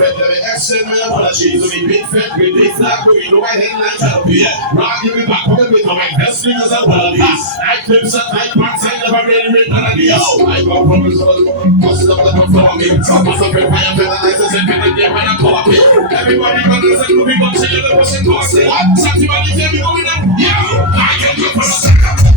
fed, let me extend my apologies. We big fed, we big flat, we know I hit like therapy. Rock give me back, come with my best fingers and wallabies. I clips and tight parts, I never really made none of these. I got problems with the bosses of the performing. Troubles of your fire, fertilizers, and vinegar, and a copy. Everybody got this and moving on to the person costing. What? Somebody tell me going up? Yeah, I get you for a second.